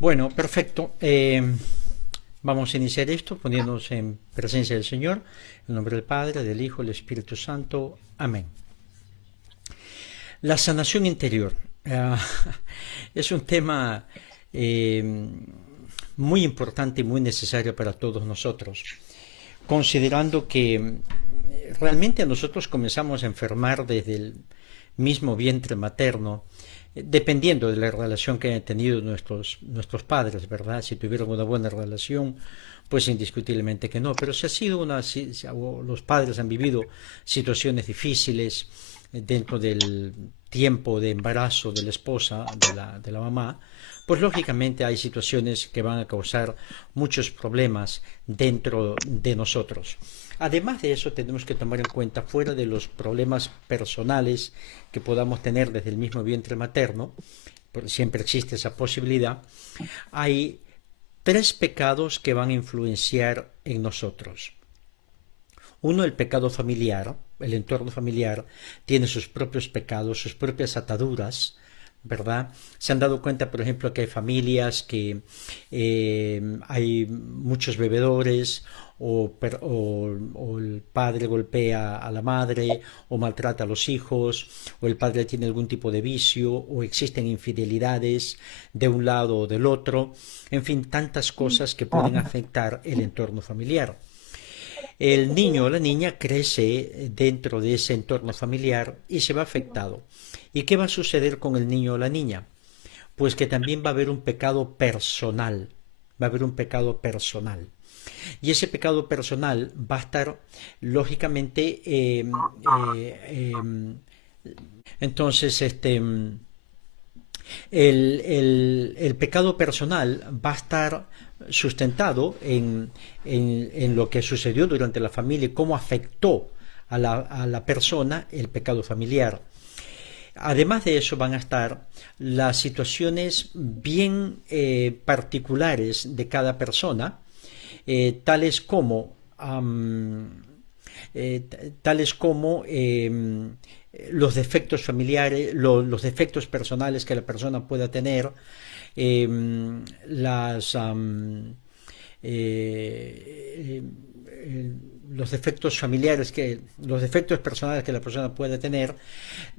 Bueno, perfecto. Vamos a iniciar esto poniéndonos en presencia del Señor, en el nombre del Padre, del Hijo, del Espíritu Santo. Amén. La sanación interior es un tema eh, muy importante y muy necesario para todos nosotros, considerando que realmente nosotros comenzamos a enfermar desde el mismo vientre materno, dependiendo de la relación que hayan tenido nuestros padres, ¿verdad? Si tuvieron una buena relación, pues indiscutiblemente que no, pero si ha sido o los padres han vivido situaciones difíciles dentro del tiempo de embarazo de la esposa, de la mamá, pues lógicamente hay situaciones que van a causar muchos problemas dentro de nosotros. Además de eso, tenemos que tomar en cuenta, fuera de los problemas personales que podamos tener desde el mismo vientre materno, porque siempre existe esa posibilidad, hay tres pecados que van a influenciar en nosotros. Uno, el pecado familiar. El entorno familiar tiene sus propios pecados, sus propias ataduras, ¿verdad? Se han dado cuenta, por ejemplo, que hay familias que hay muchos bebedores o el padre golpea a la madre o maltrata a los hijos o el padre tiene algún tipo de vicio o existen infidelidades de un lado o del otro. En fin, tantas cosas que pueden afectar el entorno familiar. El niño o la niña crece dentro de ese entorno familiar y se va afectado. ¿Y qué va a suceder con el niño o la niña? Pues que también va a haber un pecado personal. Va a haber un pecado personal. Y ese pecado personal va a estar, lógicamente, entonces, el pecado personal va a estar sustentado en lo que sucedió durante la familia y cómo afectó a la persona el pecado familiar. Además de eso van a estar las situaciones bien particulares de cada persona, tales como tales como los defectos familiares, los defectos personales que la persona pueda tener, eh, las eh, eh, los defectos familiares los defectos personales que la persona pueda tener,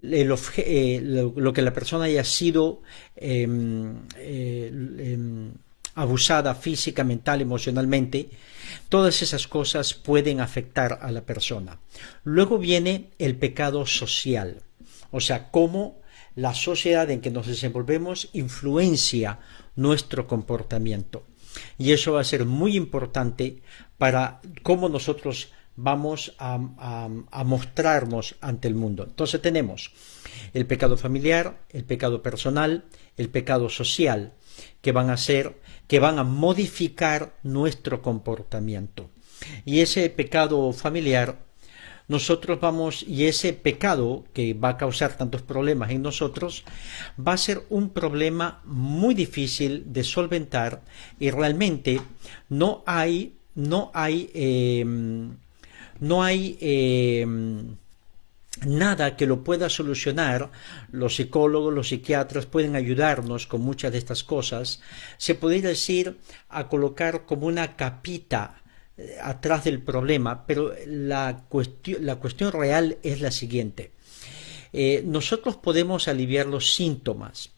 lo que la persona haya sido abusada física, mental, emocionalmente. Todas esas cosas pueden afectar a la persona. Luego viene el pecado social, o sea, cómo la sociedad en que nos desenvolvemos influencia nuestro comportamiento. Y eso va a ser muy importante para cómo nosotros vamos a mostrarnos ante el mundo. Entonces tenemos el pecado familiar, el pecado personal, el pecado social, que van a modificar nuestro comportamiento. Y ese pecado familiar, y ese pecado que va a causar tantos problemas en nosotros, va a ser un problema muy difícil de solventar y realmente no hay, no hay, no hay nada que lo pueda solucionar. Los psicólogos, los psiquiatras pueden ayudarnos con muchas de estas cosas. Se podría decir a colocar como una capita atrás del problema, pero la cuestión real es la siguiente. Nosotros podemos aliviar los síntomas,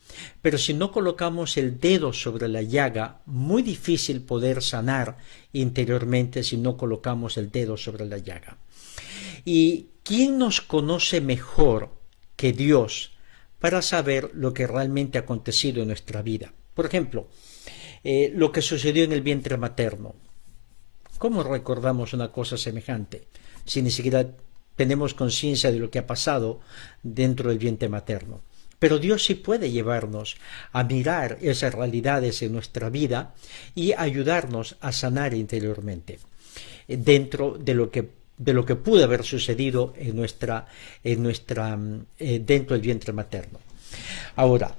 pero si no colocamos el dedo sobre la llaga, muy difícil poder sanar interiormente si no colocamos el dedo sobre la llaga. ¿Y quién nos conoce mejor que Dios para saber lo que realmente ha acontecido en nuestra vida? Por ejemplo, lo que sucedió en el vientre materno. ¿Cómo recordamos una cosa semejante si ni siquiera tenemos conciencia de lo que ha pasado dentro del vientre materno? Pero Dios sí puede llevarnos a mirar esas realidades en nuestra vida y ayudarnos a sanar interiormente dentro de lo que pudo haber sucedido dentro del vientre materno. Ahora,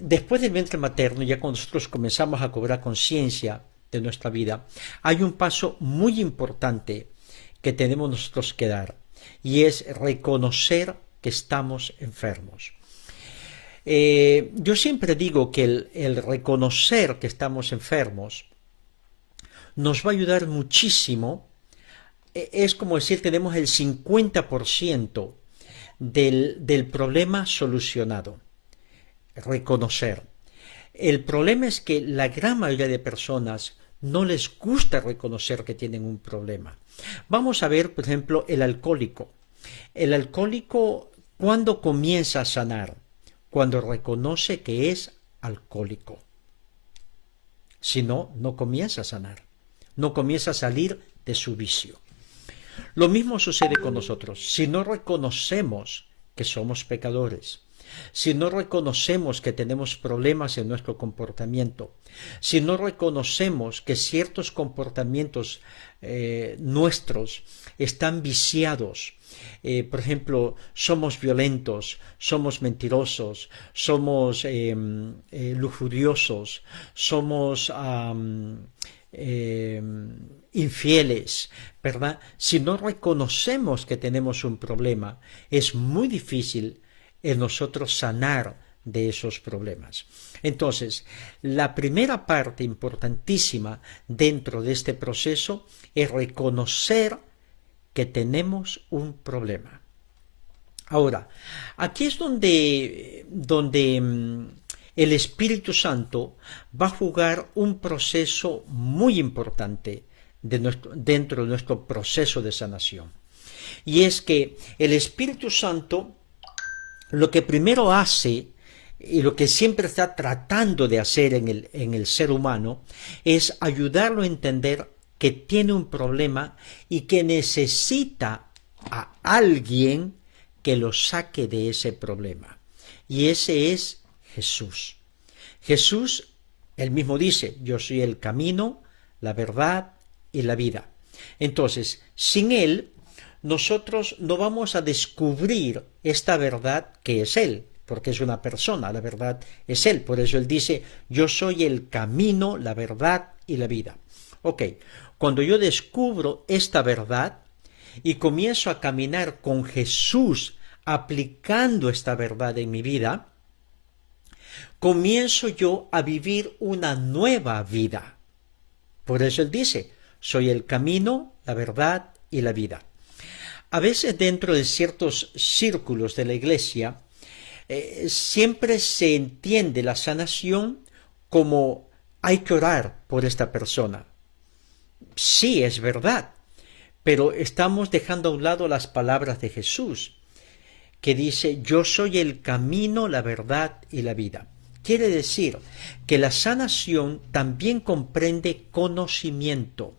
después del vientre materno, ya cuando nosotros comenzamos a cobrar conciencia de nuestra vida, hay un paso muy importante que tenemos nosotros que dar, y es reconocer que estamos enfermos. Yo siempre digo que el reconocer que estamos enfermos nos va a ayudar muchísimo. Es como decir, tenemos el 50% del problema solucionado. Reconocer. El problema es que la gran mayoría de personas no les gusta reconocer que tienen un problema. Vamos a ver, por ejemplo, el alcohólico. El alcohólico, ¿cuándo comienza a sanar? Cuando reconoce que es alcohólico. Si no, no comienza a sanar. No comienza a salir de su vicio. Lo mismo sucede con nosotros. Si no reconocemos que somos pecadores, si no reconocemos que tenemos problemas en nuestro comportamiento, si no reconocemos que ciertos comportamientos nuestros están viciados, por ejemplo, somos violentos, somos mentirosos, somos lujuriosos, somos infieles, ¿verdad? Si no reconocemos que tenemos un problema, es muy difícil en nosotros sanar de esos problemas. Entonces, la primera parte importantísima dentro de este proceso es reconocer que tenemos un problema. Ahora, aquí es donde el Espíritu Santo va a jugar un proceso muy importante dentro de nuestro proceso de sanación. Y es que el Espíritu Santo lo que primero hace y lo que siempre está tratando de hacer en el ser humano es ayudarlo a entender que tiene un problema y que necesita a alguien que lo saque de ese problema. Y ese es Jesús. Jesús, él mismo dice, yo soy el camino, la verdad y la vida. Entonces, sin él, nosotros no vamos a descubrir esta verdad que es Él, porque es una persona, la verdad es Él. Por eso Él dice, yo soy el camino, la verdad y la vida. Ok, cuando yo descubro esta verdad y comienzo a caminar con Jesús aplicando esta verdad en mi vida, comienzo yo a vivir una nueva vida. Por eso Él dice, soy el camino, la verdad y la vida. A veces dentro de ciertos círculos de la iglesia siempre se entiende la sanación como hay que orar por esta persona. Sí, es verdad, pero estamos dejando a un lado las palabras de Jesús, que dice, yo soy el camino, la verdad y la vida. Quiere decir que la sanación también comprende conocimiento.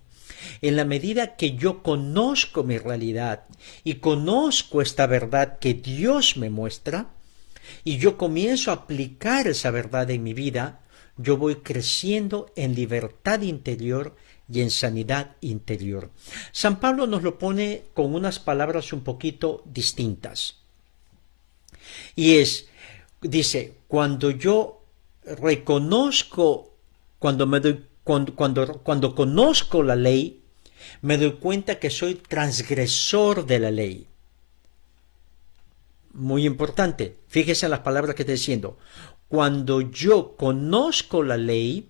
En la medida que yo conozco mi realidad y conozco esta verdad que Dios me muestra, y yo comienzo a aplicar esa verdad en mi vida, yo voy creciendo en libertad interior y en sanidad interior. San Pablo nos lo pone con unas palabras un poquito distintas. Y dice, cuando yo reconozco, cuando conozco la ley, me doy cuenta que soy transgresor de la ley. Muy importante, fíjese en las palabras que estoy diciendo. Cuando yo conozco la ley,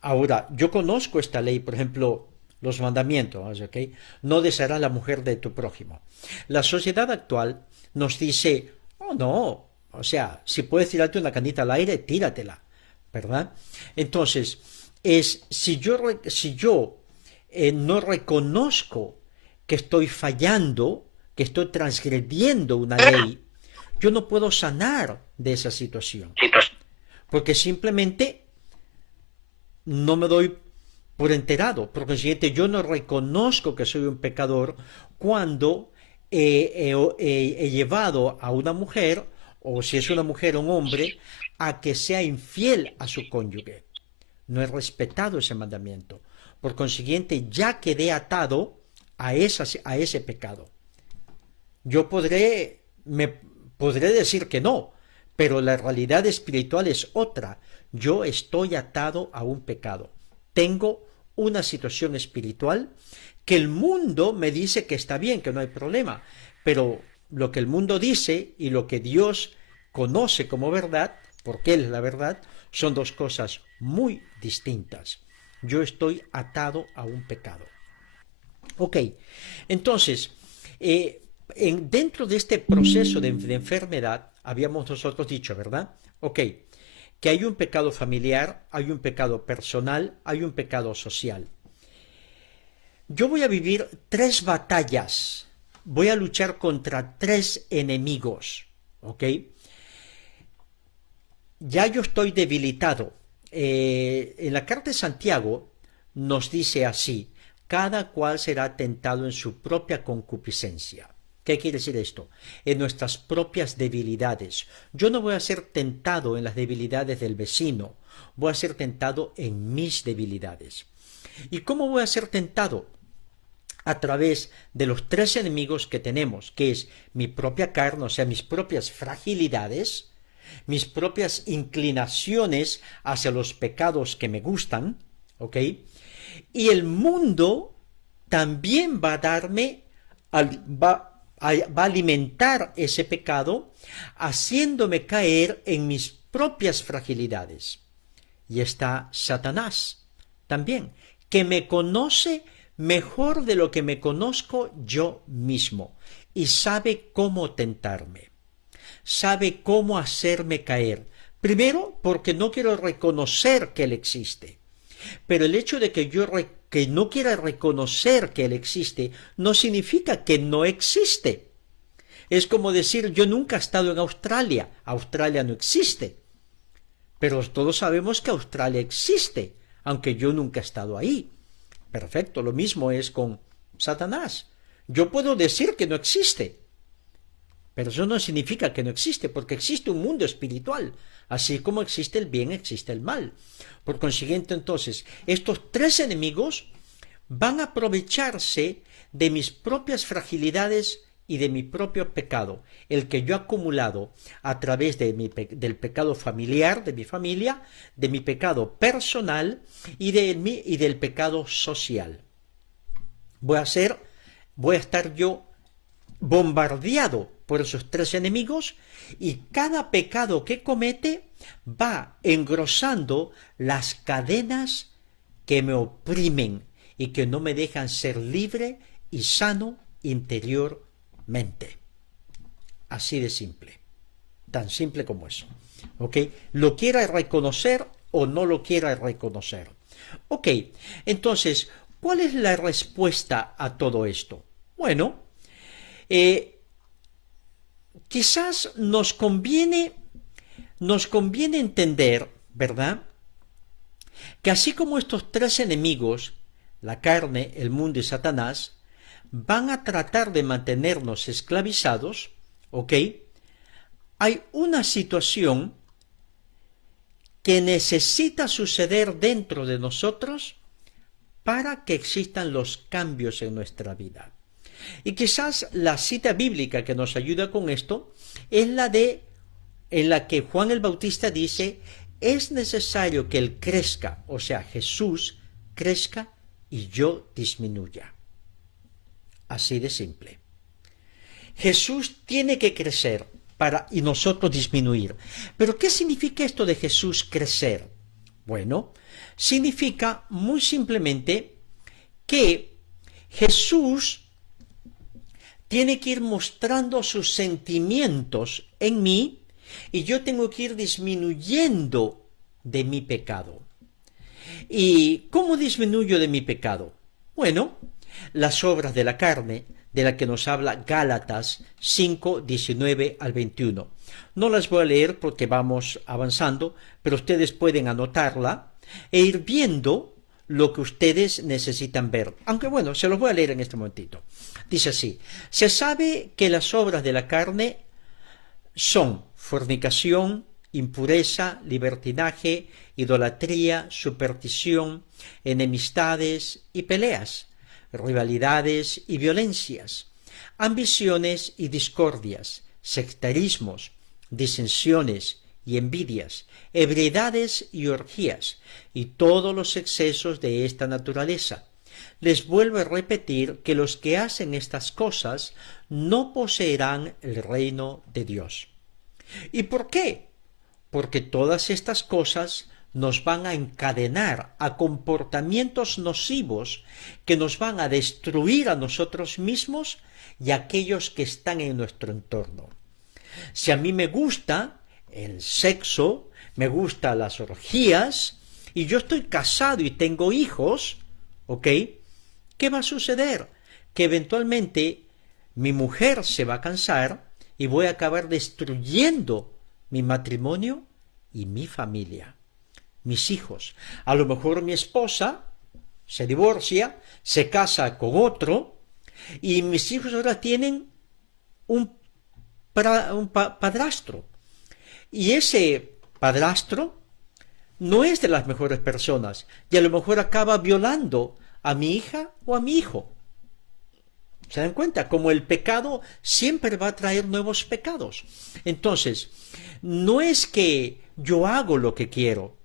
ahora, yo conozco esta ley, por ejemplo, los mandamientos, ¿ok? No desearás la mujer de tu prójimo. La sociedad actual nos dice, oh no, o sea, si puedes tirarte una canita al aire, tíratela, ¿verdad? Entonces, si yo no reconozco que estoy fallando, que estoy transgrediendo una ley, yo no puedo sanar de esa situación. Porque simplemente no me doy por enterado. Por consiguiente, yo no reconozco que soy un pecador cuando he llevado a una mujer, o si es una mujer o un hombre, a que sea infiel a su cónyuge. No he respetado ese mandamiento. Por consiguiente, ya quedé atado a ese pecado. Yo podré decir que no, pero la realidad espiritual es otra. Yo estoy atado a un pecado. Tengo una situación espiritual que el mundo me dice que está bien, que no hay problema, pero lo que el mundo dice y lo que Dios conoce como verdad, porque Él es la verdad, son dos cosas muy distintas. Yo estoy atado a un pecado. Ok, entonces, dentro de este proceso de enfermedad, habíamos nosotros dicho, ¿verdad? Ok, que hay un pecado familiar, hay un pecado personal, hay un pecado social. Yo voy a vivir 3 batallas, voy a luchar contra 3 enemigos, ¿ok? Ya yo estoy debilitado. En la carta de Santiago nos dice así: cada cual será tentado en su propia concupiscencia. ¿Qué quiere decir esto? En nuestras propias debilidades. Yo no voy a ser tentado en las debilidades del vecino, voy a ser tentado en mis debilidades. ¿Y cómo voy a ser tentado? A través de los 3 enemigos que tenemos, que es mi propia carne, o sea, mis propias fragilidades, mis propias inclinaciones hacia los pecados que me gustan, ¿ok? Y el mundo también va a darme, va a alimentar ese pecado, haciéndome caer en mis propias fragilidades. Y está Satanás también, que me conoce mejor de lo que me conozco yo mismo y sabe cómo tentarme, sabe cómo hacerme caer. Primero, porque no quiero reconocer que Él existe. Pero el hecho de que yo que no quiera reconocer que Él existe no significa que no existe. Es como decir, yo nunca he estado en Australia. Australia no existe. Pero todos sabemos que Australia existe, aunque yo nunca he estado ahí. Perfecto, lo mismo es con Satanás. Yo puedo decir que no existe, pero eso no significa que no existe, porque existe un mundo espiritual. Así como existe el bien, existe el mal. Por consiguiente, entonces, estos 3 enemigos van a aprovecharse de mis propias fragilidades y de mi propio pecado, el que yo he acumulado a través de del pecado familiar, de mi familia, de mi pecado personal y del pecado social. Voy a estar yo bombardeado por esos 3 enemigos, y cada pecado que comete va engrosando las cadenas que me oprimen y que no me dejan ser libre y sano interiormente. Así de simple, tan simple como eso. ¿Ok? Lo quiera reconocer o no lo quiera reconocer. Ok, entonces, ¿cuál es la respuesta a todo esto? Bueno, quizás nos conviene entender, ¿verdad?, que así como estos 3 enemigos, la carne, el mundo y Satanás, van a tratar de mantenernos esclavizados, ¿ok? Hay una situación que necesita suceder dentro de nosotros para que existan los cambios en nuestra vida. Y quizás la cita bíblica que nos ayuda con esto es en la que Juan el Bautista dice: es necesario que Él crezca, o sea, Jesús crezca y yo disminuya. Así de simple. Jesús tiene que crecer y nosotros disminuir. ¿Pero qué significa esto de Jesús crecer? Bueno, significa muy simplemente que Jesús tiene que ir mostrando sus sentimientos en mí y yo tengo que ir disminuyendo de mi pecado. ¿Y cómo disminuyo de mi pecado? Bueno, las obras de la carne, de la que nos habla Gálatas 5, 19 al 21. No las voy a leer porque vamos avanzando, pero ustedes pueden anotarla e ir viendo lo que ustedes necesitan ver. Aunque bueno, se los voy a leer en este momentito. Dice así: se sabe que las obras de la carne son fornicación, impureza, libertinaje, idolatría, superstición, enemistades y peleas, rivalidades y violencias, ambiciones y discordias, sectarismos, disensiones y envidias, ebriedades y orgías, y todos los excesos de esta naturaleza. Les vuelvo a repetir que los que hacen estas cosas no poseerán el reino de Dios. ¿Y por qué? Porque todas estas cosas nos van a encadenar a comportamientos nocivos que nos van a destruir a nosotros mismos y a aquellos que están en nuestro entorno. Si a mí me gusta el sexo, me gustan las orgías, y yo estoy casado y tengo hijos, ¿ok? ¿Qué va a suceder? Que eventualmente mi mujer se va a cansar y voy a acabar destruyendo mi matrimonio y mi familia, mis hijos. A lo mejor mi esposa se divorcia, se casa con otro, y mis hijos ahora tienen un padrastro. Y ese padrastro no es de las mejores personas y a lo mejor acaba violando a mi hija o a mi hijo. ¿Se dan cuenta? Como el pecado siempre va a traer nuevos pecados. Entonces, no es que yo hago lo que quiero.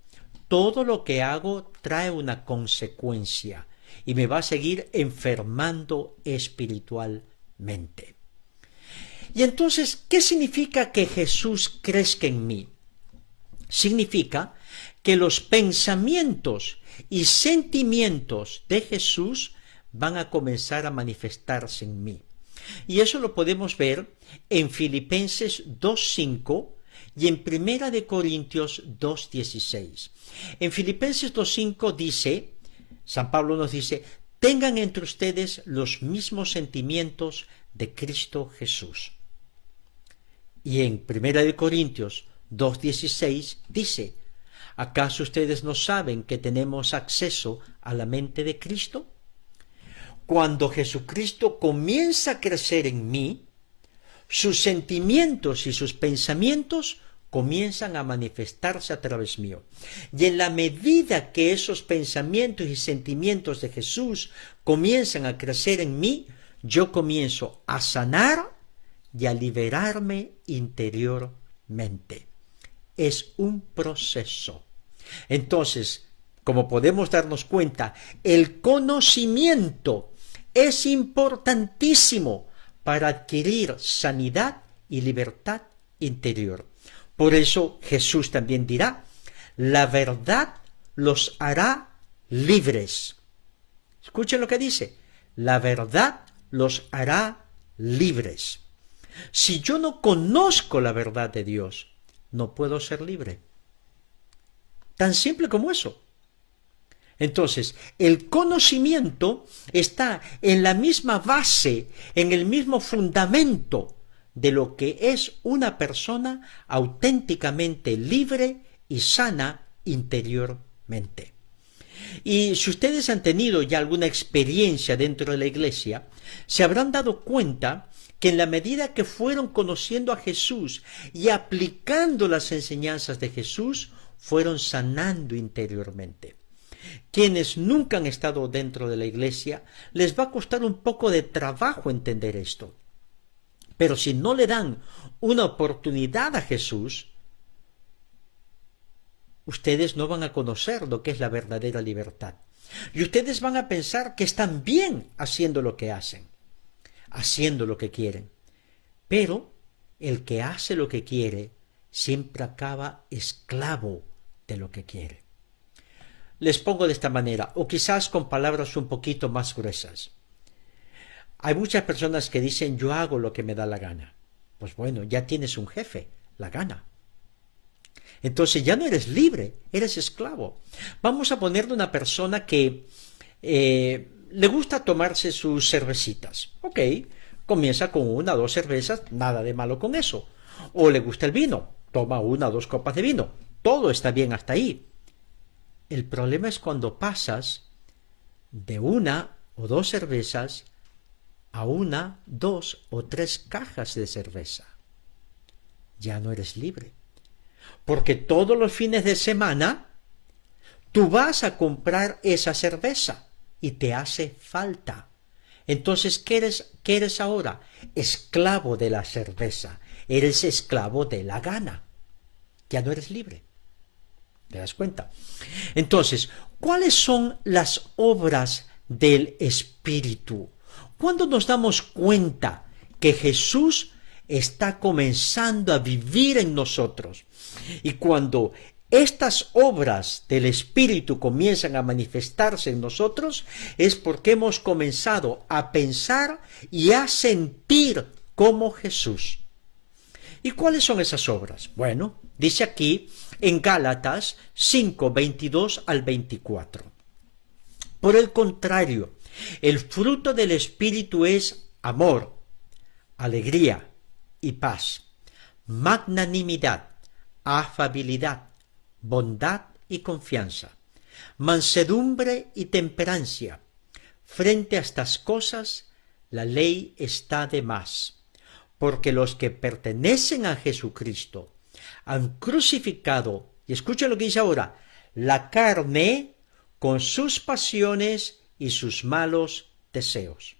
Todo lo que hago trae una consecuencia y me va a seguir enfermando espiritualmente. Y entonces, ¿qué significa que Jesús crezca en mí? Significa que los pensamientos y sentimientos de Jesús van a comenzar a manifestarse en mí. Y eso lo podemos ver en Filipenses 2:5 y en Primera de Corintios 2:16. En Filipenses 2:5 dice, San Pablo nos dice, tengan entre ustedes los mismos sentimientos de Cristo Jesús. Y en Primera de Corintios 2:16 dice, ¿acaso ustedes no saben que tenemos acceso a la mente de Cristo? Cuando Jesucristo comienza a crecer en mí, sus sentimientos y sus pensamientos comienzan a manifestarse a través mío. Y en la medida que esos pensamientos y sentimientos de Jesús comienzan a crecer en mí, yo comienzo a sanar y a liberarme interiormente. Es un proceso. Entonces, como podemos darnos cuenta, el conocimiento es importantísimo para adquirir sanidad y libertad interior. Por eso Jesús también dirá, la verdad los hará libres. Escuchen lo que dice, la verdad los hará libres. Si yo no conozco la verdad de Dios, no puedo ser libre. Tan simple como eso. Entonces, el conocimiento está en la misma base, en el mismo fundamento de lo que es una persona auténticamente libre y sana interiormente. Y si ustedes han tenido ya alguna experiencia dentro de la iglesia, se habrán dado cuenta que en la medida que fueron conociendo a Jesús y aplicando las enseñanzas de Jesús, fueron sanando interiormente. Quienes nunca han estado dentro de la iglesia, les va a costar un poco de trabajo entender esto. Pero si no le dan una oportunidad a Jesús, ustedes no van a conocer lo que es la verdadera libertad. Y ustedes van a pensar que están bien haciendo lo que hacen, haciendo lo que quieren. Pero el que hace lo que quiere siempre acaba esclavo de lo que quiere. Les pongo de esta manera, o quizás con palabras un poquito más gruesas. Hay muchas personas que dicen, yo hago lo que me da la gana. Pues bueno, ya tienes un jefe, la gana. Entonces ya no eres libre, eres esclavo. Vamos a ponerle una persona que le gusta tomarse sus cervecitas. Ok, comienza con 1 o 2 cervezas, nada de malo con eso. O le gusta el vino, toma 1 o 2 copas de vino. Todo está bien hasta ahí. El problema es cuando pasas de 1 o 2 cervezas a 1, 2 o 3 cajas de cerveza. Ya no eres libre. Porque todos los fines de semana tú vas a comprar esa cerveza y te hace falta. Entonces, ¿qué eres ahora? Esclavo de la cerveza. Eres esclavo de la gana. Ya no eres libre. ¿Te das cuenta? Entonces, ¿cuáles son las obras del Espíritu? ¿Cuándo nos damos cuenta que Jesús está comenzando a vivir en nosotros. Y cuando estas obras del Espíritu comienzan a manifestarse en nosotros, es porque hemos comenzado a pensar y a sentir como Jesús. ¿Y cuáles son esas obras? Bueno, dice aquí en Gálatas 5, 22 al 24. Por el contrario, el fruto del Espíritu es amor, alegría y paz, magnanimidad, afabilidad, bondad y confianza, mansedumbre y temperancia. Frente a estas cosas, la ley está de más, porque los que pertenecen a Jesucristo han crucificado, y escuchen lo que dice ahora, la carne con sus pasiones y sus malos deseos.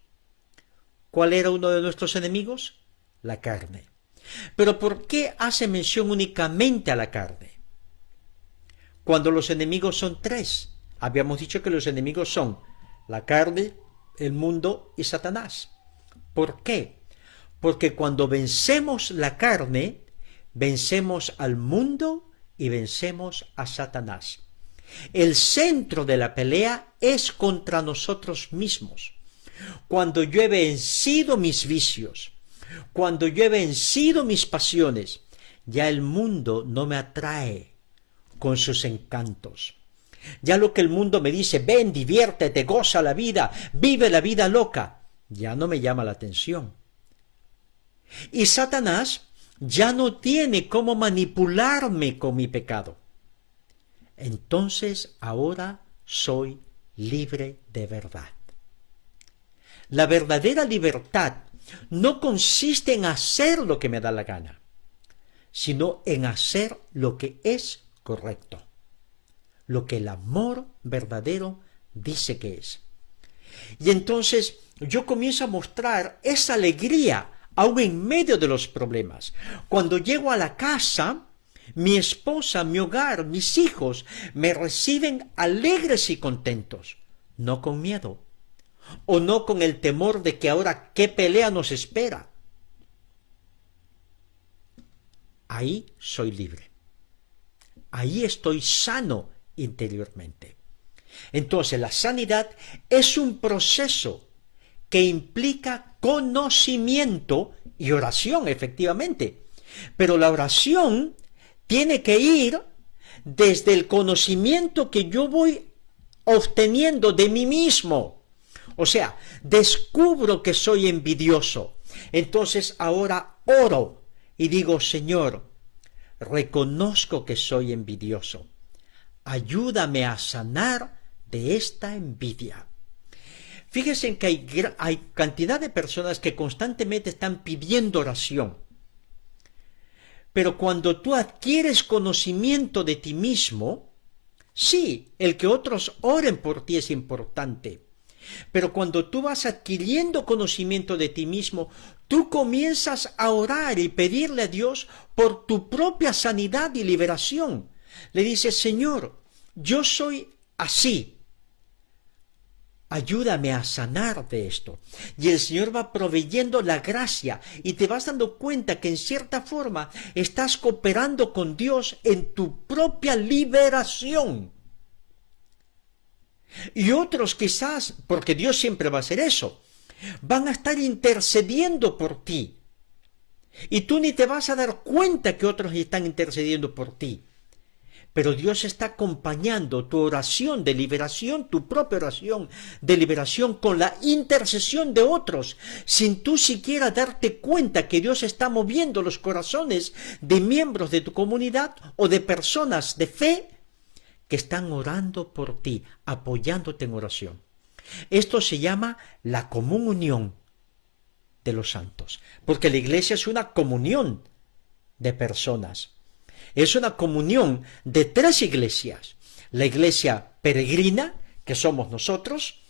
¿Cuál era uno de nuestros enemigos? La carne. Pero ¿por qué hace mención únicamente a la carne? Cuando los enemigos son tres. Habíamos dicho que los enemigos son la carne, el mundo y Satanás. ¿Por qué? Porque cuando vencemos la carne, vencemos al mundo y vencemos a Satanás. El centro de la pelea es contra nosotros mismos. Cuando yo he vencido mis vicios, cuando yo he vencido mis pasiones, ya el mundo no me atrae con sus encantos. Ya lo que el mundo me dice, ven, diviértete, goza la vida, vive la vida loca, ya no me llama la atención. Y Satanás ya no tiene cómo manipularme con mi pecado. Entonces ahora soy libre de verdad. La verdadera libertad no consiste en hacer lo que me da la gana, sino en hacer lo que es correcto, lo que el amor verdadero dice que es. Y entonces yo comienzo a mostrar esa alegría aún en medio de los problemas. Cuando llego a la casa, mi esposa, mi hogar, mis hijos me reciben alegres y contentos, no con miedo, o no con el temor de que ahora qué pelea nos espera. Ahí soy libre. Ahí estoy sano interiormente. Entonces, la sanidad es un proceso que implica conocimiento y oración, efectivamente. Pero la oración tiene que ir desde el conocimiento que yo voy obteniendo de mí mismo. O sea, descubro que soy envidioso. Entonces ahora oro y digo, Señor, reconozco que soy envidioso. Ayúdame a sanar de esta envidia. Fíjense que hay cantidad de personas que constantemente están pidiendo oración. Pero cuando tú adquieres conocimiento de ti mismo, sí, el que otros oren por ti es importante. Pero cuando tú vas adquiriendo conocimiento de ti mismo, tú comienzas a orar y pedirle a Dios por tu propia sanidad y liberación. Le dices, Señor, yo soy así. Ayúdame a sanar de esto. Y el Señor va proveyendo la gracia y te vas dando cuenta que en cierta forma estás cooperando con Dios en tu propia liberación. Y otros quizás, porque Dios siempre va a hacer eso, van a estar intercediendo por ti. Y tú ni te vas a dar cuenta que otros están intercediendo por ti. Pero Dios está acompañando tu oración de liberación, tu propia oración de liberación, con la intercesión de otros, sin tú siquiera darte cuenta que Dios está moviendo los corazones de miembros de tu comunidad o de personas de fe que están orando por ti, apoyándote en oración. Esto se llama la común unión de los santos, porque la iglesia es una comunión de personas. Es una comunión de tres iglesias. La iglesia peregrina, que somos nosotros,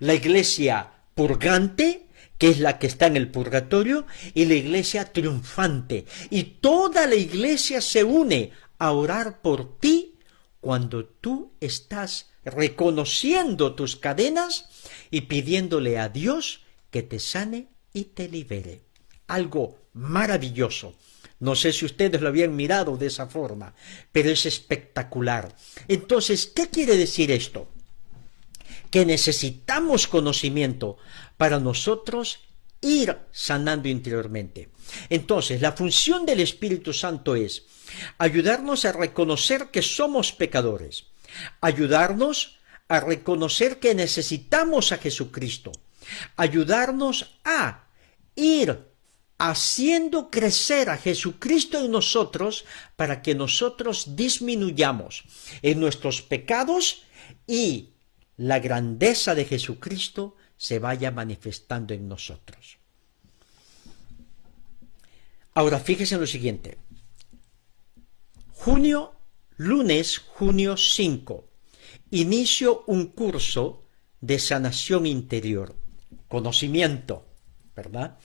la iglesia purgante, que es la que está en el purgatorio, y la iglesia triunfante. Y toda la iglesia se une a orar por ti cuando tú estás reconociendo tus cadenas y pidiéndole a Dios que te sane y te libere. Algo maravilloso. No sé si ustedes lo habían mirado de esa forma, pero es espectacular. Entonces, ¿qué quiere decir esto? Que necesitamos conocimiento para nosotros ir sanando interiormente. Entonces, la función del Espíritu Santo es ayudarnos a reconocer que somos pecadores, ayudarnos a reconocer que necesitamos a Jesucristo, ayudarnos a ir haciendo crecer a Jesucristo en nosotros para que nosotros disminuyamos en nuestros pecados y la grandeza de Jesucristo se vaya manifestando en nosotros. Ahora fíjense en lo siguiente. Lunes, junio 5, inicio un curso de sanación interior, conocimiento, ¿verdad?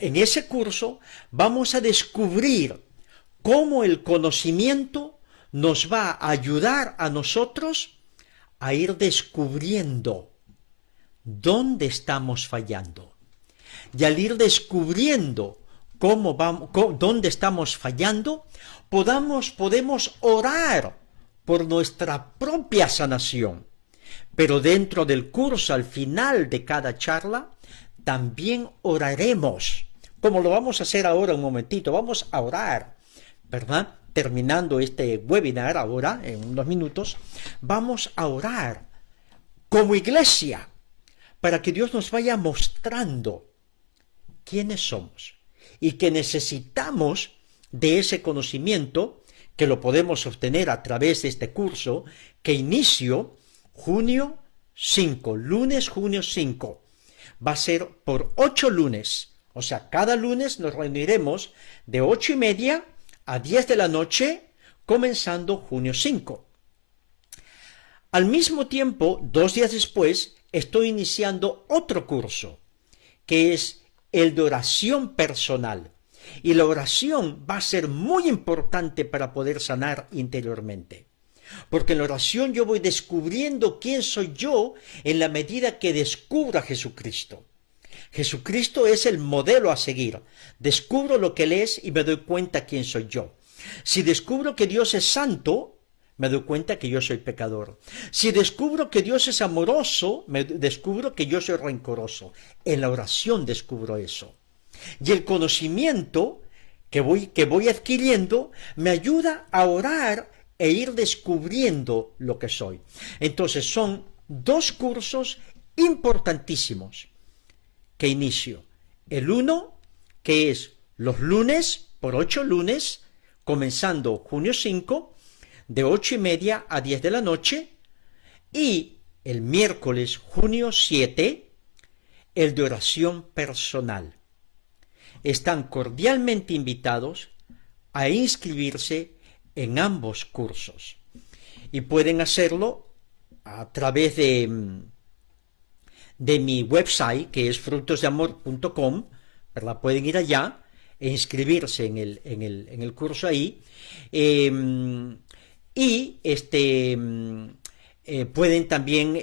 En ese curso vamos a descubrir cómo el conocimiento nos va a ayudar a nosotros a ir descubriendo dónde estamos fallando. Y al ir descubriendo dónde estamos fallando, podemos orar por nuestra propia sanación. Pero dentro del curso, al final de cada charla, también oraremos, como lo vamos a hacer ahora un momentito, vamos a orar, ¿verdad? Terminando este webinar ahora, en unos minutos, vamos a orar como iglesia, para que Dios nos vaya mostrando quiénes somos y que necesitamos de ese conocimiento, que lo podemos obtener a través de este curso, que inicio junio 5, lunes junio 5. Va a ser por 8 lunes, o sea, cada lunes nos reuniremos de 8:30 a 10 de la noche, comenzando junio 5. Al mismo tiempo, 2 días después, estoy iniciando otro curso, que es el de oración personal. Y la oración va a ser muy importante para poder sanar interiormente. Porque en la oración yo voy descubriendo quién soy yo en la medida que descubro a Jesucristo. Jesucristo es el modelo a seguir. Descubro lo que Él es y me doy cuenta quién soy yo. Si descubro que Dios es santo, me doy cuenta que yo soy pecador. Si descubro que Dios es amoroso, me descubro que yo soy rencoroso. En la oración descubro eso. Y el conocimiento que voy adquiriendo me ayuda a orar e ir descubriendo lo que soy. Entonces son 2 cursos importantísimos que inicio. El uno, que es los lunes, por 8 lunes, comenzando junio 5, de 8:30 a 10 de la noche, y el miércoles junio 7, el de oración personal. Están cordialmente invitados a inscribirse en ambos cursos y pueden hacerlo a través de mi website, que es frutosdeamor.com, ¿verdad? Pueden ir allá e inscribirse en el curso ahí, pueden también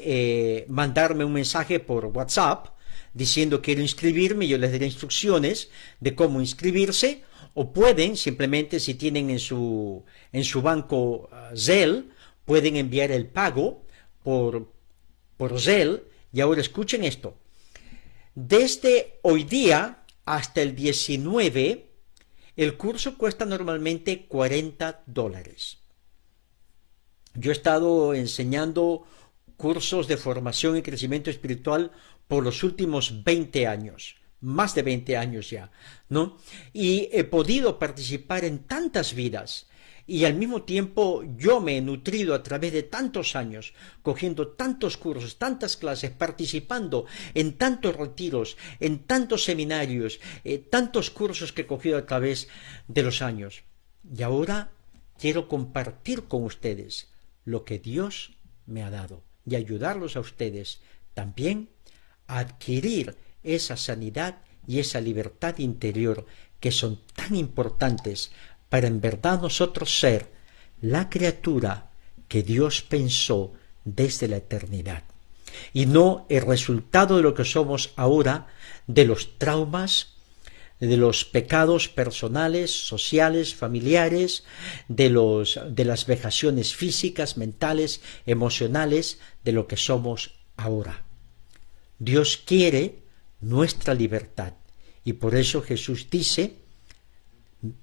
mandarme un mensaje por WhatsApp diciendo quiero inscribirme, yo les daré instrucciones de cómo inscribirse, o pueden simplemente, si tienen en su banco Zelle, pueden enviar el pago por Zelle. Y ahora escuchen esto. Desde hoy día hasta el 19, el curso cuesta normalmente $40. Yo he estado enseñando cursos de formación y crecimiento espiritual por los últimos 20 años, más de 20 años ya, ¿no? Y he podido participar en tantas vidas, y al mismo tiempo yo me he nutrido a través de tantos años, cogiendo tantos cursos, tantas clases, participando en tantos retiros, en tantos seminarios, tantos cursos que he cogido a través de los años. Y ahora quiero compartir con ustedes lo que Dios me ha dado y ayudarlos a ustedes también a adquirir esa sanidad y esa libertad interior que son tan importantes para en verdad nosotros ser la criatura que Dios pensó desde la eternidad, y no el resultado de lo que somos ahora, de los traumas, de los pecados personales, sociales, familiares, de las vejaciones físicas, mentales, emocionales, de lo que somos ahora. Dios quiere nuestra libertad y por eso Jesús dice,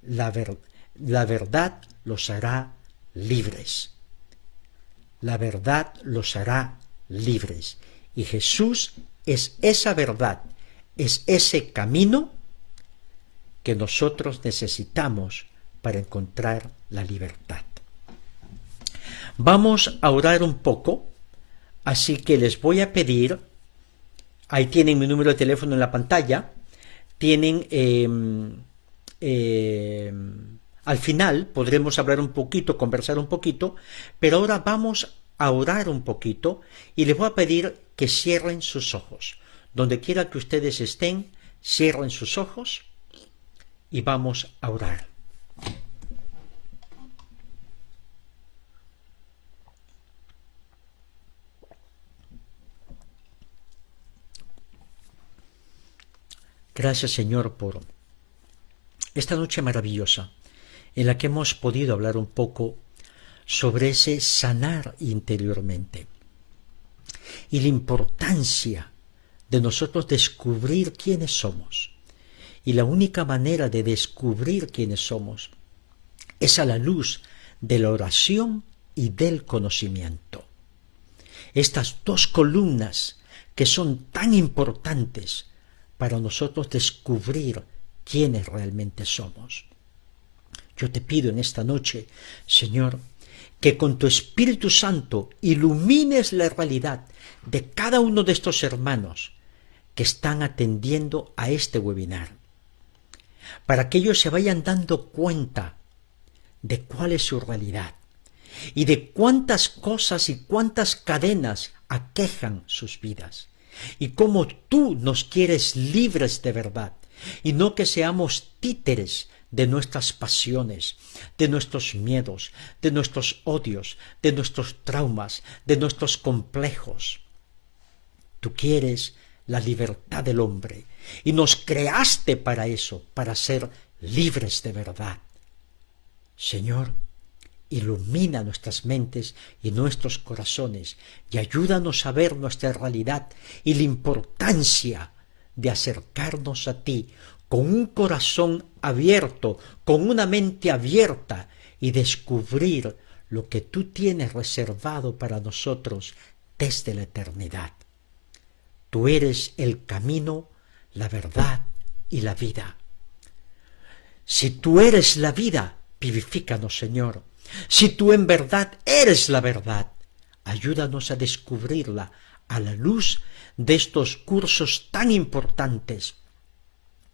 la verdad los hará libres. La verdad los hará libres. Y Jesús es esa verdad, es ese camino que nosotros necesitamos para encontrar la libertad. Vamos a orar un poco, así que les voy a pedir, ahí tienen mi número de teléfono en la pantalla, tienen, al final podremos hablar un poquito, conversar un poquito, pero ahora vamos a orar un poquito y les voy a pedir que cierren sus ojos. Donde quiera que ustedes estén, cierren sus ojos y vamos a orar. Gracias, Señor, por esta noche maravillosa en la que hemos podido hablar un poco sobre ese sanar interiormente y la importancia de nosotros descubrir quiénes somos. Y la única manera de descubrir quiénes somos es a la luz de la oración y del conocimiento. Estas dos columnas que son tan importantes para nosotros descubrir quiénes realmente somos. Yo te pido en esta noche, Señor, que con tu Espíritu Santo ilumines la realidad de cada uno de estos hermanos que están atendiendo a este webinar, para que ellos se vayan dando cuenta de cuál es su realidad y de cuántas cosas y cuántas cadenas aquejan sus vidas, y cómo tú nos quieres libres de verdad, y no que seamos títeres de nuestras pasiones, de nuestros miedos, de nuestros odios, de nuestros traumas, de nuestros complejos. Tú quieres la libertad del hombre y nos creaste para eso, para ser libres de verdad. Señor, ilumina nuestras mentes y nuestros corazones y ayúdanos a ver nuestra realidad y la importancia de acercarnos a ti con un corazón abierto, con una mente abierta y descubrir lo que tú tienes reservado para nosotros desde la eternidad. Tú eres el camino, la verdad y la vida. Si tú eres la vida, vivifícanos, Señor. Si tú en verdad eres la verdad, ayúdanos a descubrirla a la luz de estos cursos tan importantes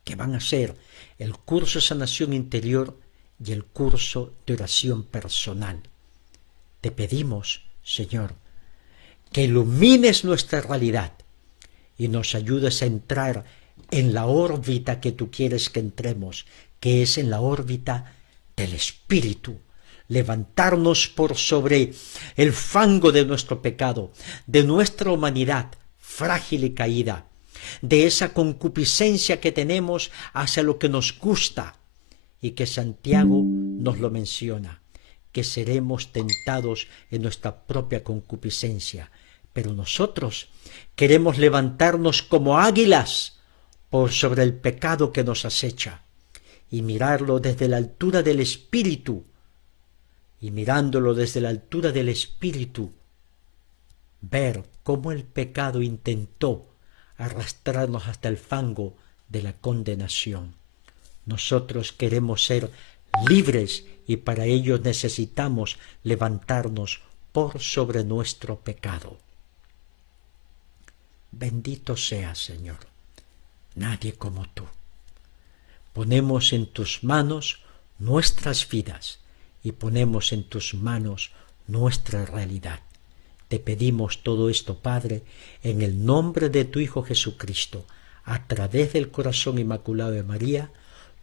que van a ser el curso de sanación interior y el curso de oración personal. Te pedimos, Señor, que ilumines nuestra realidad y nos ayudes a entrar en la órbita que tú quieres que entremos, que es en la órbita del Espíritu. Levantarnos por sobre el fango de nuestro pecado, de nuestra humanidad frágil y caída, de esa concupiscencia que tenemos hacia lo que nos gusta, y que Santiago nos lo menciona, que seremos tentados en nuestra propia concupiscencia. Pero nosotros queremos levantarnos como águilas por sobre el pecado que nos acecha y mirarlo desde la altura del Espíritu, y mirándolo desde la altura del Espíritu, ver cómo el pecado intentó arrastrarnos hasta el fango de la condenación. Nosotros queremos ser libres y para ello necesitamos levantarnos por sobre nuestro pecado. Bendito seas, Señor, nadie como tú. Ponemos en tus manos nuestras vidas y ponemos en tus manos nuestra realidad. Te pedimos todo esto, Padre, en el nombre de tu Hijo Jesucristo, a través del corazón inmaculado de María,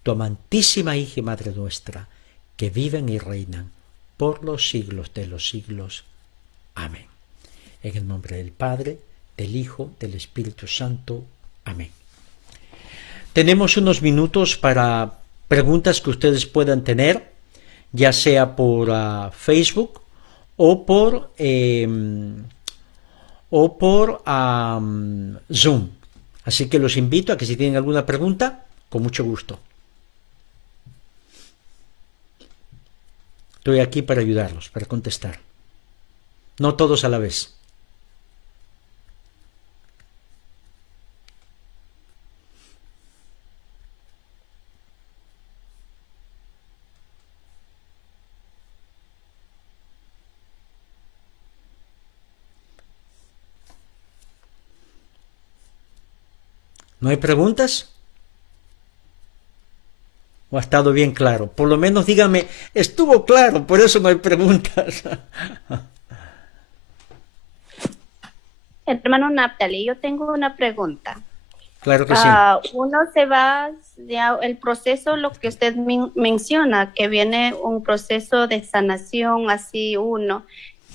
tu amantísima hija y Madre nuestra, que viven y reinan por los siglos de los siglos. Amén. En el nombre del Padre, del Hijo, del Espíritu Santo. Amén. tenemos unos minutos para preguntas que ustedes puedan tener, ya sea por Facebook o por Zoom. Así que los invito a que si tienen alguna pregunta, con mucho gusto. Estoy aquí para ayudarlos, para contestar. No todos a la vez. ¿No hay preguntas? ¿O ha estado bien claro? Por lo menos dígame, estuvo claro, por eso no hay preguntas. Hermano Naphtali, yo tengo una pregunta. Claro que sí. Uno se va, ya, el proceso, lo que usted menciona, que viene un proceso de sanación, así uno.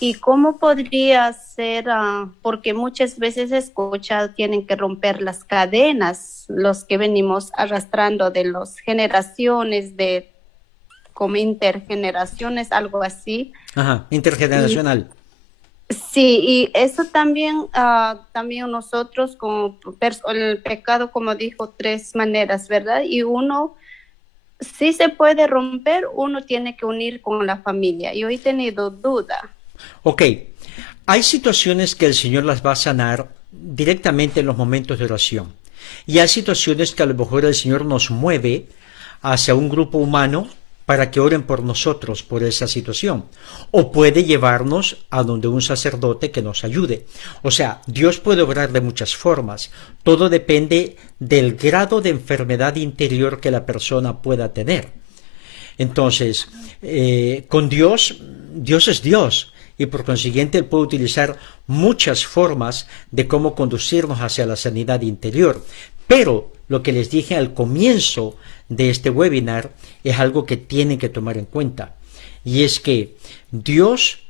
¿Y cómo podría ser? Porque muchas veces he escuchado, tienen que romper las cadenas, los que venimos arrastrando de las generaciones, como intergeneraciones, algo así. Ajá, intergeneracional. Sí, y eso también, también nosotros con el pecado, como dijo, tres maneras, ¿verdad? Y uno sí se puede romper, uno tiene que unir con la familia. Yo he tenido duda. Ok, hay situaciones que el Señor las va a sanar directamente en los momentos de oración. Y hay situaciones que a lo mejor el Señor nos mueve hacia un grupo humano para que oren por nosotros por esa situación. O puede llevarnos a donde un sacerdote que nos ayude. O sea, Dios puede obrar de muchas formas. Todo depende del grado de enfermedad interior que la persona pueda tener. Entonces, con Dios, Dios es Dios. Y por consiguiente Él puede utilizar muchas formas de cómo conducirnos hacia la sanidad interior. Pero lo que les dije al comienzo de este webinar es algo que tienen que tomar en cuenta. Y es que Dios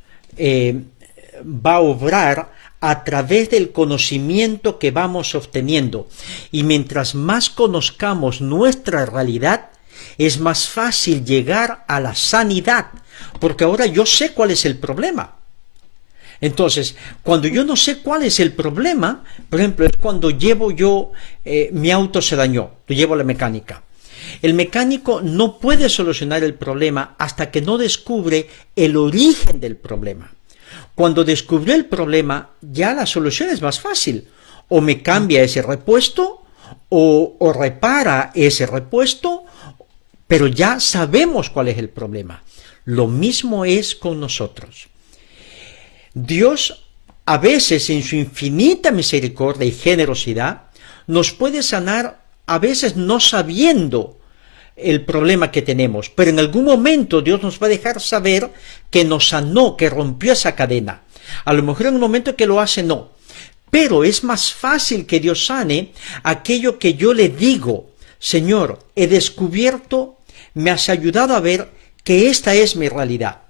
va a obrar a través del conocimiento que vamos obteniendo. Y mientras más conozcamos nuestra realidad, es más fácil llegar a la sanidad, porque ahora yo sé cuál es el problema. Entonces, cuando yo no sé cuál es el problema, por ejemplo, es cuando llevo yo, mi auto se dañó, lo llevo a la mecánica. El mecánico no puede solucionar el problema hasta que no descubre el origen del problema. Cuando descubrió el problema, ya la solución es más fácil. O me cambia ese repuesto, o repara ese repuesto, pero ya sabemos cuál es el problema. Lo mismo es con nosotros. Dios, a veces en su infinita misericordia y generosidad, nos puede sanar, a veces no sabiendo el problema que tenemos, pero en algún momento Dios nos va a dejar saber que nos sanó, que rompió esa cadena. A lo mejor en un momento que lo hace, no. Pero es más fácil que Dios sane aquello que yo le digo: Señor, he descubierto, me has ayudado a ver que esta es mi realidad.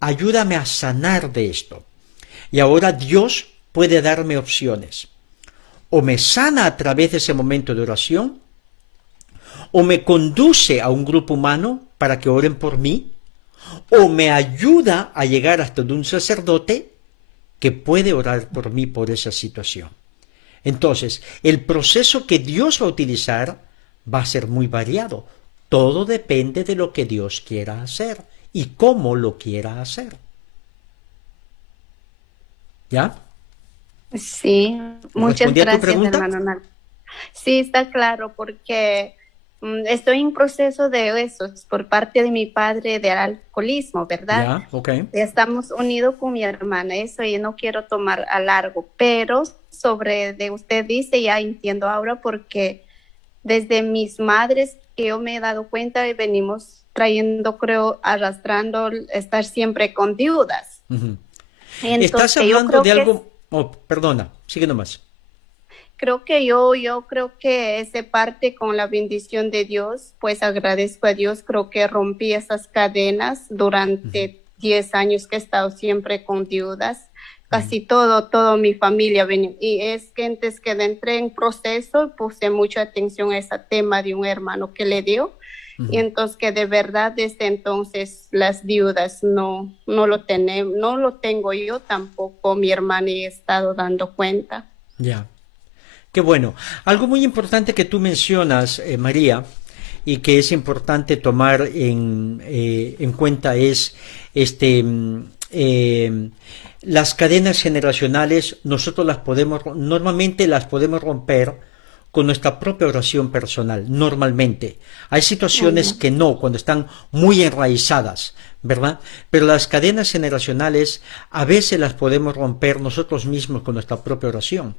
Ayúdame a sanar de esto. Y ahora Dios puede darme opciones. O me sana a través de ese momento de oración, o me conduce a un grupo humano para que oren por mí, o me ayuda a llegar hasta un sacerdote que puede orar por mí por esa situación. Entonces, el proceso que Dios va a utilizar va a ser muy variado. Todo depende de lo que Dios quiera hacer y cómo lo quiera hacer. ¿Ya? Sí, muchas ¿Respondí a tu gracias, pregunta? hermano Naphtali. Sí, está claro, porque estoy en proceso de eso, por parte de mi padre de alcoholismo, ¿verdad? Ya, ok. Estamos unidos con mi hermana, eso y no quiero tomar a largo, pero sobre de usted dice, ya entiendo ahora, porque desde mis madres que yo me he dado cuenta y venimos trayendo, creo, arrastrando estar siempre con deudas. Uh-huh. Entonces, ¿Estás hablando de algo? Oh, perdona, sigue nomás. Creo que yo creo que ese parte con la bendición de Dios, pues agradezco a Dios, creo que rompí esas cadenas durante 10 años que he estado siempre con deudas. casi todo mi familia, y es que antes que entré en proceso, puse mucha atención a ese tema de un hermano que le dio, y entonces que de verdad desde entonces las viudas no lo tengo yo tampoco, mi hermana y he estado dando cuenta. Ya. Qué bueno. Algo muy importante que tú mencionas, María, y que es importante tomar en cuenta es las cadenas generacionales. Nosotros normalmente las podemos romper con nuestra propia oración personal, normalmente. Hay situaciones que no, cuando están muy enraizadas, ¿verdad? Pero las cadenas generacionales a veces las podemos romper nosotros mismos con nuestra propia oración.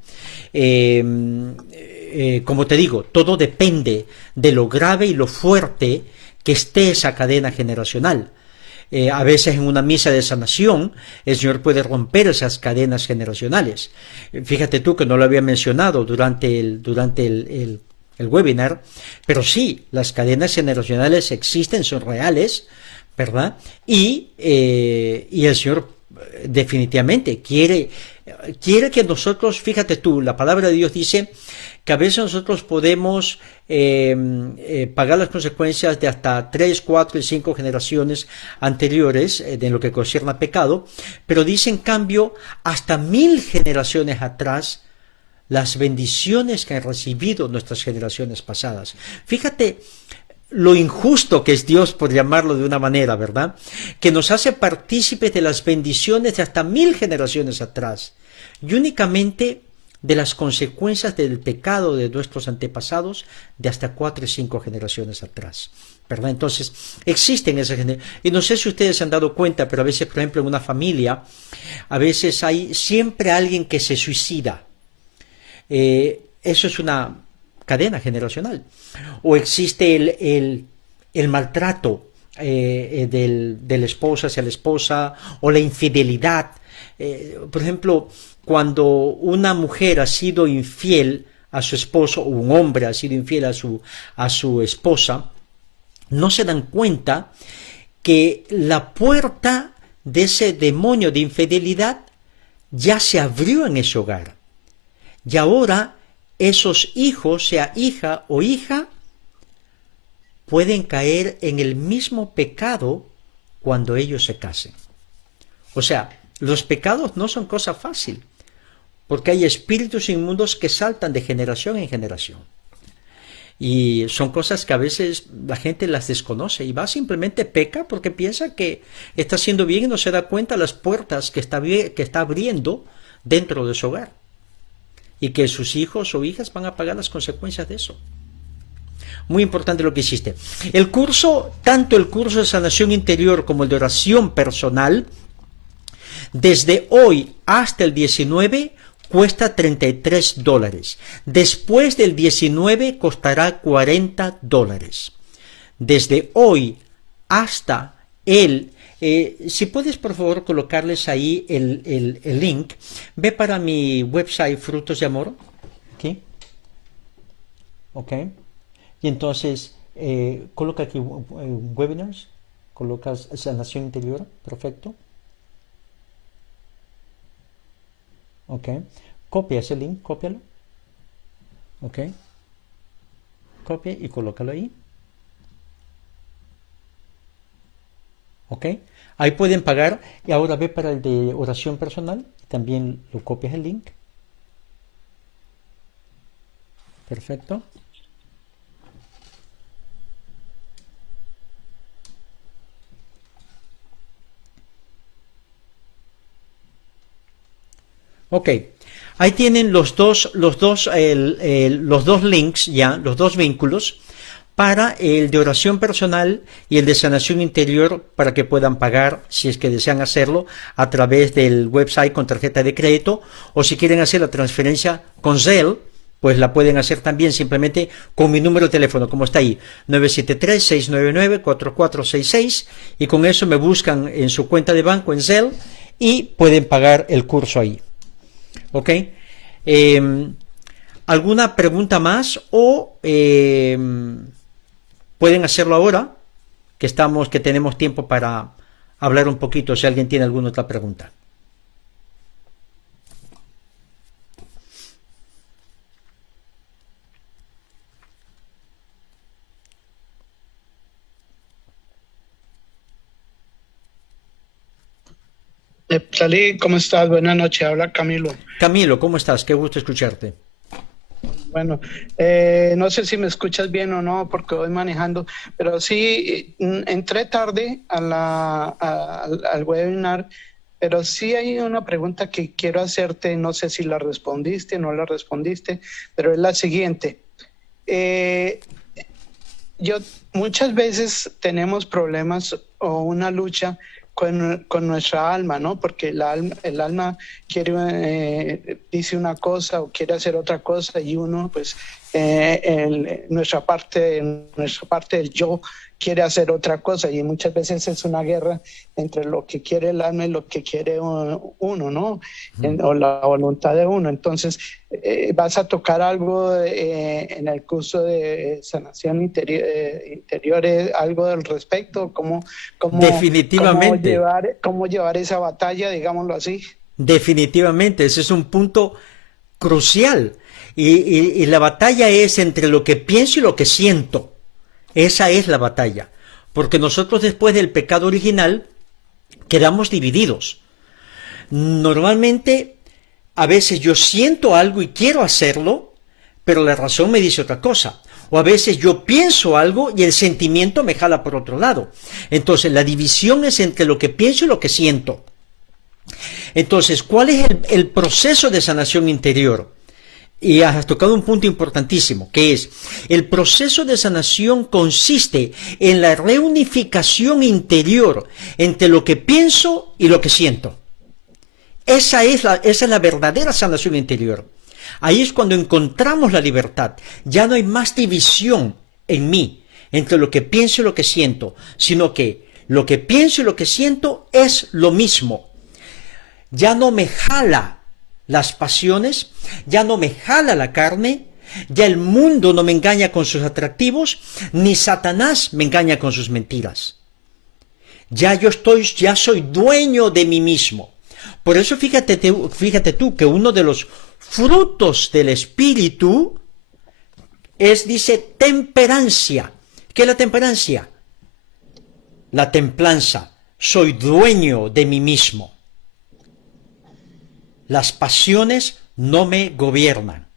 Como te digo, todo depende de lo grave y lo fuerte que esté esa cadena generacional. A veces en una misa de sanación el Señor puede romper esas cadenas generacionales. Fíjate tú que no lo había mencionado durante el webinar, pero sí, las cadenas generacionales existen, son reales, ¿verdad? Y el Señor definitivamente quiere que nosotros, fíjate tú, la palabra de Dios dice que a veces nosotros podemos pagar las consecuencias de hasta 3, 4 y 5 generaciones anteriores de lo que concierne a pecado, pero dice en cambio hasta 1000 generaciones atrás las bendiciones que han recibido nuestras generaciones pasadas. Fíjate lo injusto que es Dios, por llamarlo de una manera, ¿verdad? Que nos hace partícipes de las bendiciones de hasta 1000 generaciones atrás y únicamente de las consecuencias del pecado de nuestros antepasados de hasta 4 y 5 generaciones atrás, ¿verdad? Entonces, existen esas generaciones. Y no sé si ustedes se han dado cuenta, pero a veces, por ejemplo, en una familia, a veces hay siempre alguien que se suicida. Eso es una cadena generacional. O existe el maltrato del esposo hacia la esposa, o la infidelidad. Por ejemplo, cuando una mujer ha sido infiel a su esposo, o un hombre ha sido infiel a su esposa, no se dan cuenta que la puerta de ese demonio de infidelidad ya se abrió en ese hogar. Y ahora esos hijos, sea hija o hija, pueden caer en el mismo pecado cuando ellos se casen. O sea, los pecados no son cosa fácil, porque hay espíritus inmundos que saltan de generación en generación. Y son cosas que a veces la gente las desconoce y va simplemente peca porque piensa que está haciendo bien y no se da cuenta las puertas que está abriendo dentro de su hogar. Y que sus hijos o hijas van a pagar las consecuencias de eso. Muy importante lo que hiciste. El curso, tanto el curso de sanación interior como el de oración personal, desde hoy hasta el 19 cuesta $33. Después del 19 costará $40. Desde hoy hasta si puedes por favor colocarles ahí el link, ve para mi website Frutos de Amor, ¿okay? Ok, y entonces coloca aquí webinars, colocas sanación interior, perfecto. Ok, copia ese link, cópialo. Ok, copia y colócalo ahí. Ok, ahí pueden pagar. Y ahora ve para el de oración personal, también lo copias el link. Perfecto. Ok, ahí tienen los dos links ya, los dos vínculos para el de oración personal y el de sanación interior, para que puedan pagar, si es que desean hacerlo, a través del website con tarjeta de crédito, o si quieren hacer la transferencia con Zelle, pues la pueden hacer también simplemente con mi número de teléfono, como está ahí, 973-699-4466, y con eso me buscan en su cuenta de banco en Zelle y pueden pagar el curso ahí. ¿Ok? ¿Alguna pregunta más o pueden hacerlo ahora que tenemos tiempo para hablar un poquito si alguien tiene alguna otra pregunta? Neftalí, ¿cómo estás? Buenas noches, habla Camilo. Camilo, ¿cómo estás? Qué gusto escucharte. Bueno, no sé si me escuchas bien o no, porque voy manejando, pero sí, entré tarde al webinar, pero sí hay una pregunta que quiero hacerte, no sé si la respondiste o no la respondiste, pero es la siguiente. Eh, yo muchas veces tenemos problemas o una lucha con nuestra alma, ¿no? Porque el alma quiere, dice una cosa o quiere hacer otra cosa y uno, pues, nuestra parte del yo quiere hacer otra cosa y muchas veces es una guerra entre lo que quiere el alma y lo que quiere uno, ¿no? O la voluntad de uno. Entonces, vas a tocar algo en el curso de sanación interior, algo al respecto, Definitivamente, cómo llevar esa batalla, digámoslo así. definitivamente, ese es un punto crucial. Y la batalla es entre lo que pienso y lo que siento. Esa es la batalla. Porque nosotros después del pecado original quedamos divididos. Normalmente, a veces yo siento algo y quiero hacerlo, pero la razón me dice otra cosa. O a veces yo pienso algo y el sentimiento me jala por otro lado. Entonces, la división es entre lo que pienso y lo que siento. Entonces, ¿cuál es el proceso de sanación interior? Y has tocado un punto importantísimo, que es, el proceso de sanación consiste en la reunificación interior entre lo que pienso y lo que siento. Esa es la verdadera sanación interior. Ahí es cuando encontramos la libertad. Ya no hay más división en mí entre lo que pienso y lo que siento, sino que lo que pienso y lo que siento es lo mismo. Ya no me jala las pasiones, ya no me jala la carne, ya el mundo no me engaña con sus atractivos, ni Satanás me engaña con sus mentiras. Ya soy dueño de mí mismo. Por eso fíjate tú que uno de los frutos del espíritu dice temperancia. ¿Qué es la temperancia? La templanza. Soy dueño de mí mismo. Las pasiones no me gobiernan.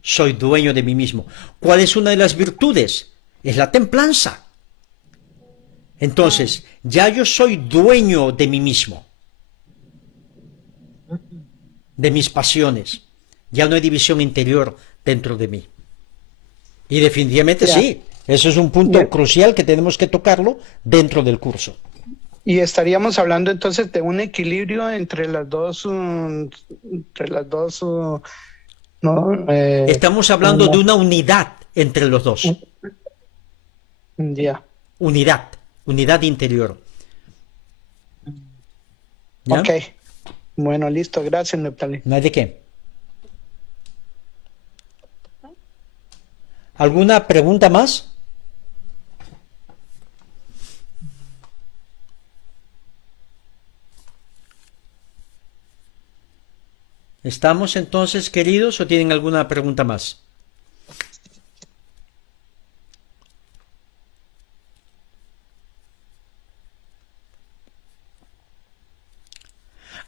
Soy dueño de mí mismo. ¿Cuál es una de las virtudes? Es la templanza. Entonces, ya yo soy dueño de mí mismo, de mis pasiones. Ya no hay división interior dentro de mí. Y definitivamente Ya. sí, eso es un punto crucial que tenemos que tocarlo dentro del curso. Y estaríamos hablando entonces de un equilibrio entre las dos, ¿no? Estamos hablando de una unidad entre los dos. Ya. Unidad interior. ¿Ya? Ok. Bueno, listo. Gracias, Neftalí. No hay de qué. ¿Alguna pregunta más? ¿Estamos entonces, queridos, o tienen alguna pregunta más?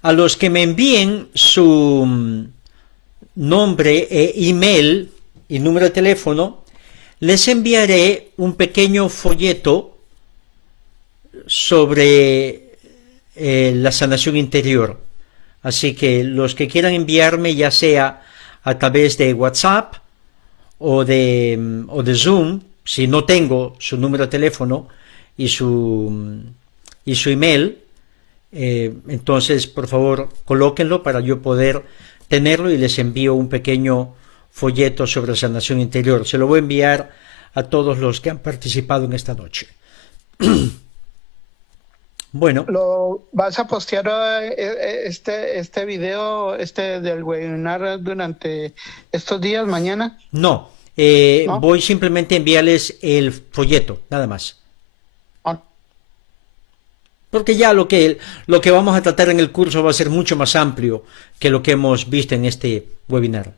A los que me envíen su nombre e email y número de teléfono, les enviaré un pequeño folleto sobre la sanación interior. Así que los que quieran enviarme, ya sea a través de WhatsApp o de Zoom, si no tengo su número de teléfono y su email, entonces por favor colóquenlo para yo poder tenerlo y les envío un pequeño folleto sobre sanación interior. Se lo voy a enviar a todos los que han participado en esta noche. Bueno. ¿Lo vas a postear este video, del webinar durante estos días, mañana? No, ¿No? voy simplemente a enviarles el folleto, nada más. Ah. Porque ya lo que vamos a tratar en el curso va a ser mucho más amplio que lo que hemos visto en este webinar.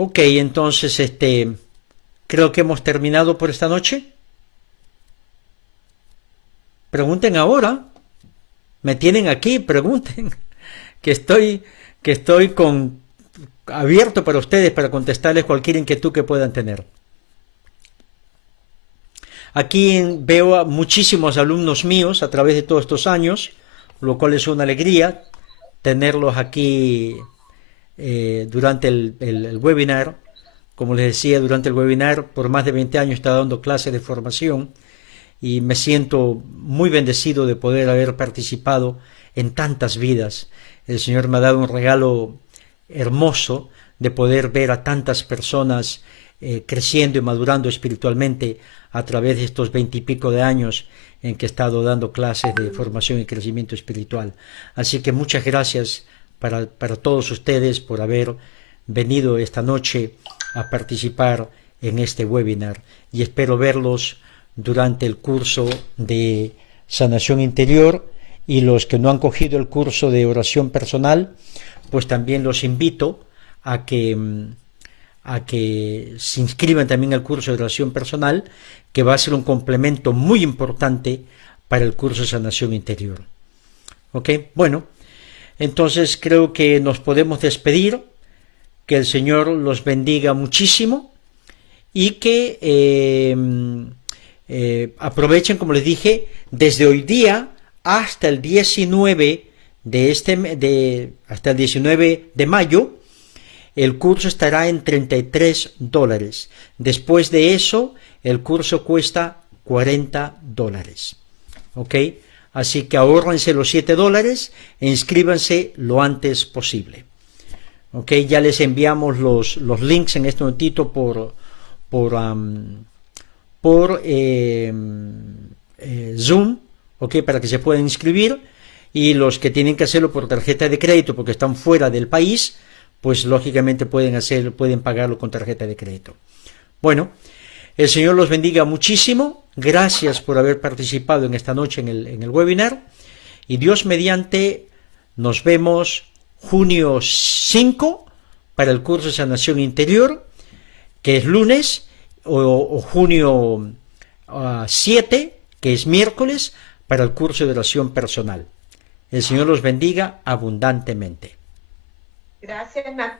Ok, entonces creo que hemos terminado por esta noche. Pregunten ahora. Me tienen aquí, pregunten. Que estoy abierto para ustedes para contestarles cualquier inquietud que puedan tener. Aquí veo a muchísimos alumnos míos a través de todos estos años, lo cual es una alegría tenerlos aquí durante el webinar. Como les decía, durante el webinar por más de 20 años he estado dando clases de formación y me siento muy bendecido de poder haber participado en tantas vidas. El Señor me ha dado un regalo hermoso de poder ver a tantas personas creciendo y madurando espiritualmente a través de estos 20 y pico de años en que he estado dando clases de formación y crecimiento espiritual. Así que muchas gracias para todos ustedes por haber venido esta noche a participar en este webinar, y espero verlos durante el curso de sanación interior, y los que no han cogido el curso de oración personal, pues también los invito a que se inscriban también al curso de oración personal, que va a ser un complemento muy importante para el curso de sanación interior. ¿Ok? Bueno, entonces creo que nos podemos despedir. Que el Señor los bendiga muchísimo y que aprovechen, como les dije, desde hoy día hasta el 19 hasta el 19 de mayo, el curso estará en $33. Después de eso, el curso cuesta $40. ¿Ok? Así que ahórrense los $7 e inscríbanse lo antes posible. Ok, ya les enviamos los links en este momentito por Zoom, ok, para que se puedan inscribir, y los que tienen que hacerlo por tarjeta de crédito porque están fuera del país, pues lógicamente pueden pagarlo con tarjeta de crédito. Bueno, el Señor los bendiga muchísimo. Gracias por haber participado en esta noche en el webinar, y Dios mediante nos vemos junio 5 para el curso de sanación interior, que es lunes, o junio 7, que es miércoles, para el curso de oración personal. El Señor los bendiga abundantemente. Gracias, Natalia.